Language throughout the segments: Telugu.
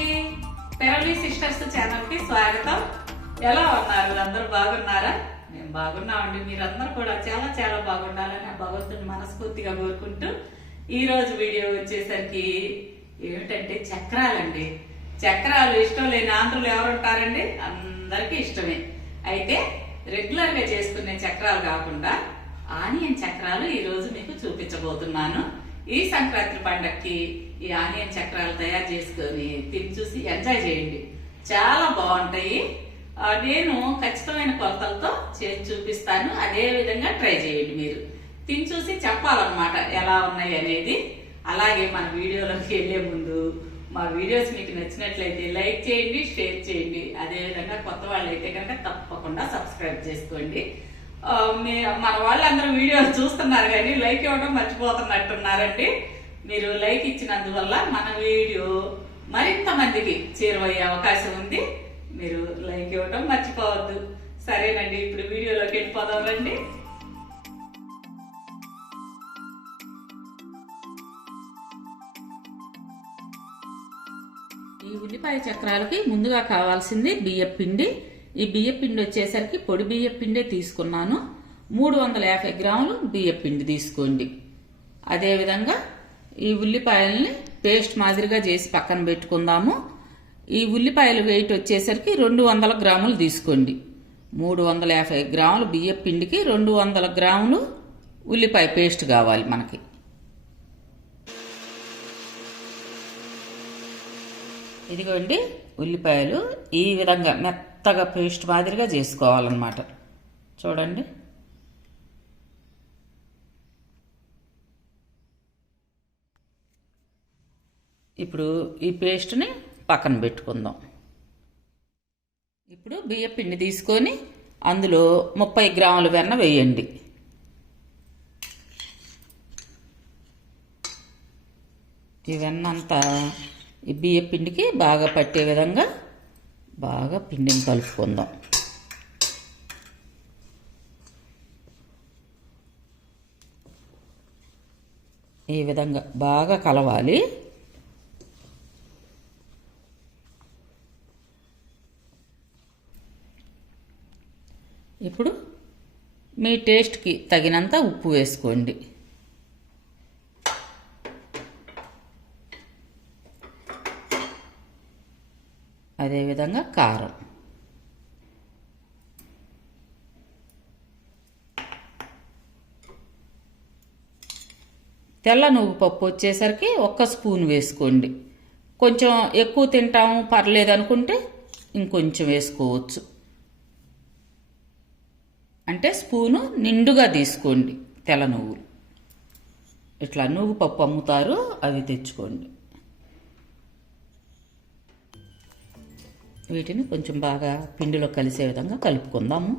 అండి. పెరలీ సిస్టర్స్ ఛానల్కి స్వాగతం. ఎలా ఉన్నారు? అందరూ బాగున్నారా? మేము బాగున్నామండి. మీరందరూ కూడా చాలా చాలా బాగుండాలని ఆ భగవంతుని మనస్ఫూర్తిగా కోరుకుంటూ ఈ రోజు వీడియో వచ్చేసరికి ఏమిటంటే చక్రాలండి. చక్రాలు ఇష్టం లేని ఆంధ్రులు ఎవరు ఉంటారండి? అందరికీ ఇష్టమే. అయితే రెగ్యులర్గా చేసుకునే చక్రాలు కాకుండా ఆనియన్ చక్రాలు ఈరోజు మీకు చూపించబోతున్నాను. ఈ సంక్రాంతి పండక్కి ఈ ఆనియన్ చక్రాలు తయారు చేసుకొని తిని చూసి ఎంజాయ్ చేయండి. చాలా బాగుంటాయి. నేను ఖచ్చితమైన కొలతలతో చేసి చూపిస్తాను. అదే విధంగా ట్రై చేయండి మీరు. తిని చూసి చెప్పాలన్నమాట ఎలా ఉన్నాయి అనేది. అలాగే మన వీడియోలోకి వెళ్ళే ముందు మా వీడియోస్ మీకు నచ్చినట్లయితే లైక్ చేయండి షేర్ చేయండి. అదేవిధంగా కొత్త వాళ్ళు అయితే కనుక తప్పకుండా సబ్స్క్రైబ్ చేసుకోండి. మన వాళ్ళందరూ వీడియోస్ చూస్తున్నారు కానీ లైక్ ఇవ్వడం మర్చిపోతున్నట్టున్నారండి. మీరు లైక్ ఇచ్చినందువల్ల మన వీడియో మరింత మందికి చేరువయ్యే అవకాశం ఉంది. మీరు లైక్ ఇవ్వడం మర్చిపోవద్దు. సరేనండి ఇప్పుడు వీడియోలోకి వెళ్ళిపోదాం రండి. ఈ ఉల్లిపాయ చక్రాలకి ముందుగా కావాల్సింది బియ్యం పిండి ఈ బియ్యపిండి వచ్చేసరికి పొడి బియ్యపిండే తీసుకున్నాను. మూడు వందల యాభై గ్రాములు బియ్యపిండి తీసుకోండి. అదేవిధంగా ఈ ఉల్లిపాయల్ని పేస్ట్ మాదిరిగా చేసి పక్కన పెట్టుకుందాము. ఈ ఉల్లిపాయలు వెయిట్ వచ్చేసరికి రెండు వందల గ్రాములు తీసుకోండి. మూడు వందల యాభై గ్రాములు బియ్యపిండికి రెండు వందల గ్రాములు ఉల్లిపాయ పేస్ట్ కావాలి మనకి. ఇదిగోండి ఉల్లిపాయలు ఈ విధంగా మెత్త మెత్తగా పేస్ట్ మాదిరిగా చేసుకోవాలన్నమాట. చూడండి. ఇప్పుడు ఈ పేస్ట్ని పక్కన పెట్టుకుందాం. ఇప్పుడు బియ్య పిండి తీసుకొని అందులో ముప్పై గ్రాముల వెన్న వేయండి. ఈ వెన్న అంతా ఈ బియ్య పిండికి బాగా పట్టే విధంగా బాగా పిండిని కలుపుకుందాం. ఈ విధంగా బాగా కలవాలి. ఇప్పుడు మీ టేస్ట్కి తగినంత ఉప్పు వేసుకోండి. అదేవిధంగా కారం. తెల్ల నువ్వు పప్పు వచ్చేసరికి ఒక్క స్పూన్ వేసుకోండి. కొంచెం ఎక్కువ తింటాము పర్లేదు అనుకుంటే ఇంకొంచెం వేసుకోవచ్చు. అంటే స్పూను నిండుగా తీసుకోండి తెల్ల నువ్వులు. ఇట్లా నువ్వు పప్పు అమ్ముతారు అవి తెచ్చుకోండి. వీటిని కొంచెం బాగా పిండిలో కలిసే విధంగా కలుపుకుందాము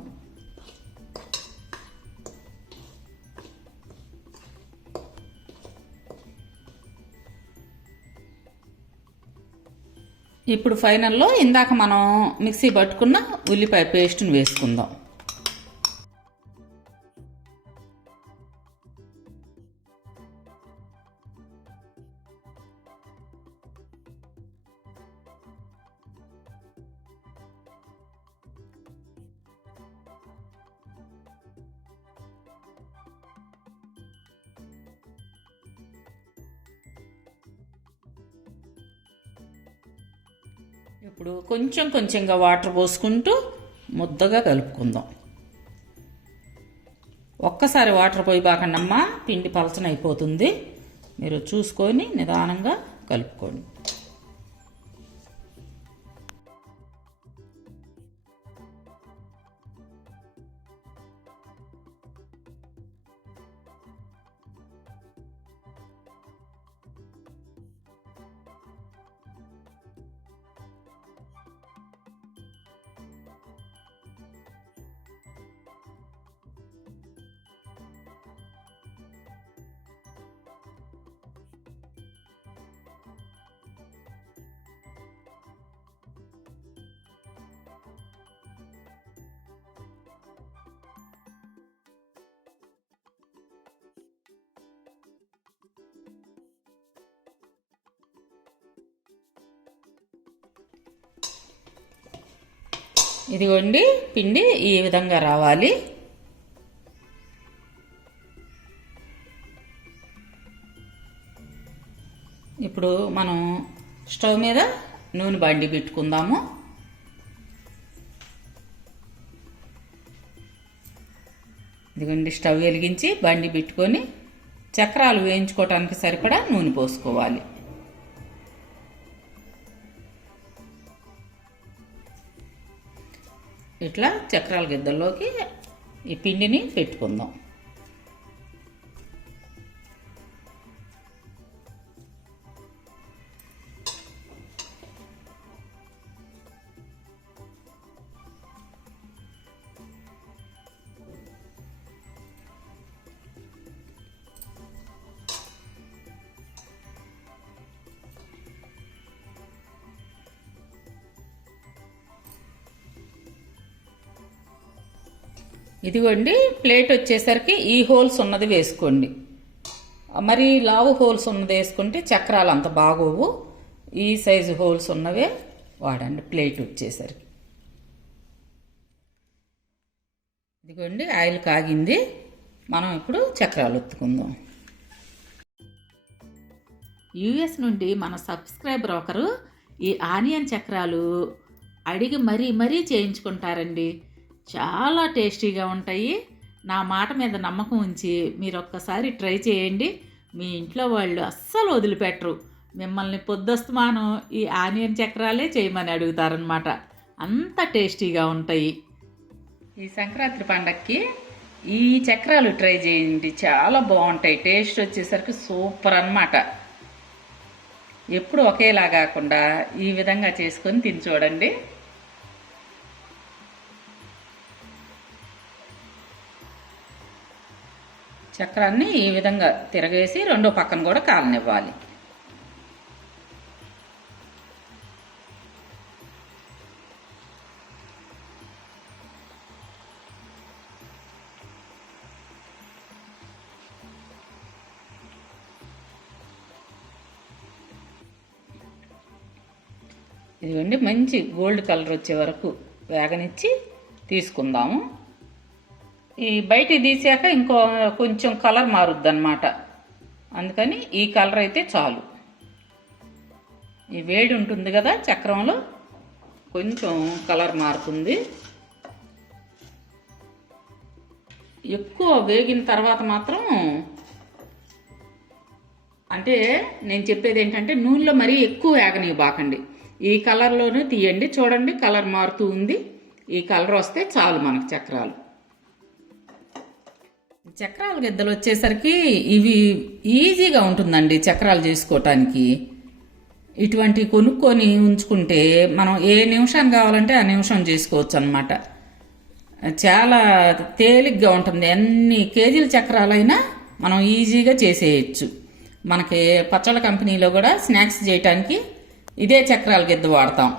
ఇప్పుడు ఫైనల్లో ఇందాక మనం మిక్సీ పట్టుకున్న ఉల్లిపాయ పేస్ట్ని వేసుకుందాం. ఇప్పుడు కొంచెం కొంచెంగా వాటర్ పోసుకుంటూ ముద్దగా కలుపుకుందాం. ఒక్కసారి వాటర్ పోయి బాకండమ్మా పిండి పలచన అయిపోతుంది మీరు చూసుకొని నిదానంగా కలుపుకోండి. ఇదిగోండి పిండి ఈ విధంగా రావాలి. ఇప్పుడు మనం స్టవ్ మీద నూనె బండి పెట్టుకుందాము. ఇదిగోండి స్టవ్ వెలిగించి బండి పెట్టుకొని చక్రాలు వేయించుకోవటానికి సరిపడా నూనె పోసుకోవాలి. ఇట్లా చక్రాల గిద్దల్లోకి ఈ పిండిని పెట్టుకుందాం. ఇదిగోండి ప్లేట్ వచ్చేసరికి ఈ హోల్స్ ఉన్నది వేసుకోండి. మరి లావు హోల్స్ ఉన్నది వేసుకుంటే చక్రాలు అంత బాగోవు. ఈ సైజు హోల్స్ ఉన్నవే వాడండి ప్లేట్ వచ్చేసరికి. ఇదిగోండి ఆయిల్ కాగింది. మనం ఇప్పుడు చక్రాలు ఒత్తుకుందాం యుఎస్ నుండి మన సబ్స్క్రైబర్ ఒకరు ఈ ఆనియన్ చక్రాలు అడిగి మరీ మరీ చేయించుకుంటారండి. చాలా టేస్టీగా ఉంటాయి. నా మాట మీద నమ్మకం ఉంచి మీరు ఒక్కసారి ట్రై చేయండి. మీ ఇంట్లో వాళ్ళు అస్సలు వదిలిపెట్టరు. మిమ్మల్ని పొద్దుస్తమానం ఈ ఆనియన్ చక్రాలే చేయమని అడుగుతారనమాట అంత టేస్టీగా ఉంటాయి. ఈ సంక్రాంతి పండక్కి ఈ చక్రాలు ట్రై చేయండి. చాలా బాగుంటాయి. టేస్ట్ వచ్చేసరికి సూపర్ అన్నమాట. ఎప్పుడు ఒకేలా కాకుండా ఈ విధంగా చేసుకొని తిని చూడండి. చక్రాన్ని ఈ విధంగా తిరగేసి రెండో పక్కన కూడా కాలనివ్వాలి. ఇదిగోండి మంచి గోల్డ్ కలర్ వచ్చే వరకు వేగనిచ్చి తీసుకుందాము. ఈ బయట తీసాక ఇంకో కొంచెం కలర్ మారుద్ది అనమాట అందుకని ఈ కలర్ అయితే చాలు. ఈ వేడి ఉంటుంది కదా చక్రంలో కొంచెం కలర్ మారుతుంది. ఎక్కువ వేగిన తర్వాత మాత్రం అంటే నేను చెప్పేది ఏంటంటే నూనెలో మరీ ఎక్కువ వేగని బాకండి. ఈ కలర్లోనే తీయండి చూడండి కలర్ మారుతూ ఉంది. ఈ కలర్ వస్తే చాలు మనకు చక్రాలు. చక్రాల గిద్దలు వచ్చేసరికి ఇవి ఈజీగా ఉంటుందండి చక్రాలు చేసుకోవటానికి ఇటువంటి కొనుక్కొని ఉంచుకుంటే మనం ఏ నిమిషం కావాలంటే ఆ నిమిషం చేసుకోవచ్చు అనమాట చాలా తేలిగ్గా ఉంటుంది. ఎన్ని కేజీల చక్రాలైనా మనం ఈజీగా చేసేయచ్చు. మనకి పచ్చళ్ళ కంపెనీలో కూడా స్నాక్స్ చేయటానికి ఇదే చక్రాల గిద్ద వాడతాం.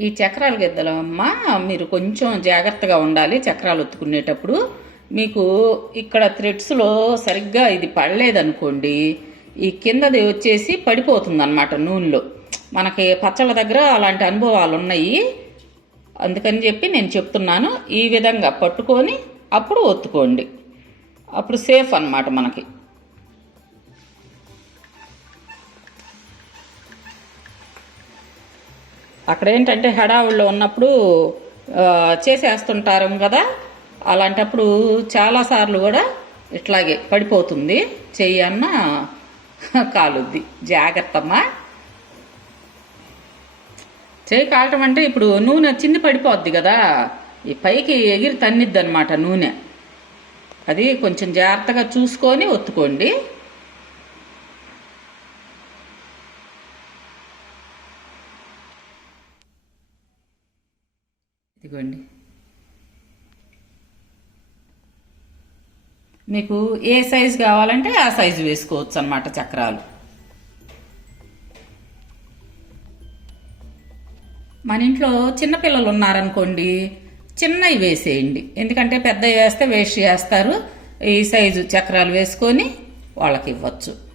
ఈ చక్రాల గిద్దలు అమ్మ మీరు కొంచెం జాగ్రత్తగా ఉండాలి చక్రాలు ఒత్తుకునేటప్పుడు మీకు ఇక్కడ థ్రెడ్స్లో సరిగ్గా ఇది పడలేదనుకోండి ఈ కిందది వచ్చేసి పడిపోతుంది అనమాట నూనెలో. మనకి పచ్చళ్ళ దగ్గర అలాంటి అనుభవాలు ఉన్నాయి. అందుకని చెప్పి నేను చెప్తున్నాను ఈ విధంగా పట్టుకొని అప్పుడు ఒత్తుకోండి. అప్పుడు సేఫ్ అన్నమాట మనకి. అక్కడ ఏంటంటే హడావుల్లో ఉన్నప్పుడు చేసేస్తుంటారు కదా అలాంటప్పుడు చాలాసార్లు కూడా ఇట్లాగే పడిపోతుంది. చెయ్యి అన్న కాలుద్ది. జాగ్రత్తమ్మా. చేయి కాలటం అంటే ఇప్పుడు నూనె చింది పడిపోద్ది కదా ఈ పైకి ఎగిరి తన్నిద్ది అనమాట నూనె. అది కొంచెం జాగ్రత్తగా చూసుకొని ఒత్తుకోండి. ఇదిగోండి. మీకు ఏ సైజు కావాలంటే ఆ సైజు వేసుకోవచ్చు అనమాట చక్రాలు. మన ఇంట్లో చిన్నపిల్లలు ఉన్నారనుకోండి చిన్నవి వేసేయండి. ఎందుకంటే పెద్దవి వేస్తే వేస్ట్ చేస్తారు. ఈ సైజు చక్రాలు వేసుకొని వాళ్ళకి ఇవ్వచ్చు.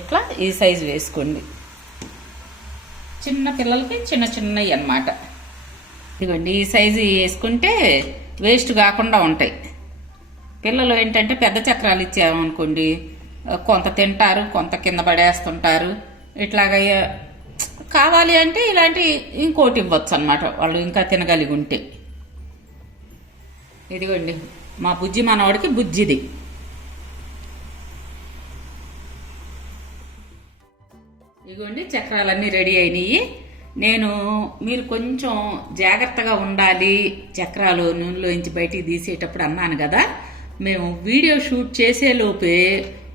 ఇట్లా ఈ సైజు వేసుకోండి. చిన్న పిల్లలకి చిన్న చిన్నవి అన్నమాట. ఇదిగోండి ఈ సైజు వేసుకుంటే వేస్ట్ కాకుండా ఉంటాయి. పిల్లలు ఏంటంటే పెద్ద చక్రాలు ఇచ్చామనుకోండి కొంత తింటారు కొంత కింద పడేస్తుంటారు. ఇట్లాగ కావాలి అంటే ఇలాంటి ఇంకోటి ఇవ్వచ్చు అనమాట వాళ్ళు ఇంకా తినగలిగి ఉంటే. ఇదిగోండి మా బుజ్జి మనవాడికి బుజ్జిది. ఇదిగోండి చక్రాలన్నీ రెడీ అయినాయి. నేను మీరు కొంచెం జాగ్రత్తగా ఉండాలి చక్రాలు నూనెలోంచి బయటికి తీసేటప్పుడు అన్నాను కదా. మేము వీడియో షూట్ చేసేలోపే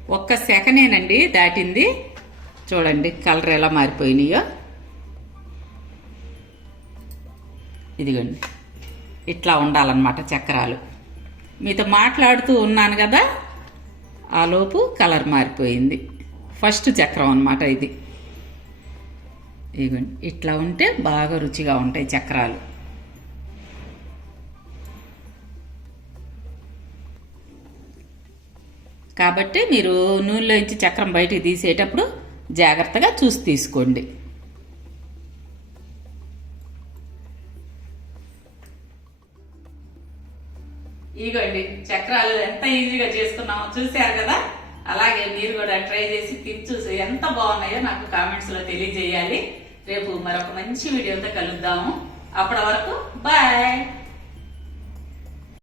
ఒక్క సెకనేనండి దాటింది. చూడండి కలర్ ఎలా మారిపోయినాయో. ఇదిగోండి ఇట్లా ఉండాలన్నమాట చక్రాలు. మీతో మాట్లాడుతూ ఉన్నాను కదా. ఆ లోపు కలర్ మారిపోయింది. ఫస్ట్ చక్రం అన్నమాట ఇది. ఇదిగోండి ఇట్లా ఉంటే బాగా రుచిగా ఉంటాయి చక్రాలు. కాబట్టి మీరు నూనెలోంచి చక్రం బయటికి తీసేటప్పుడు జాగ్రత్తగా చూసి తీసుకోండి. ఇగోండి చక్రాలు ఎంత ఈజీగా చేసుకున్నామో చూశారు కదా? అలాగే మీరు కూడా ట్రై చేసి తిని చూసి ఎంత బాగున్నాయో నాకు కామెంట్స్లో తెలియజేయాలి. రేపు మరొక మంచి వీడియోతో కలుద్దాము. అప్పటి వరకు బాయ్.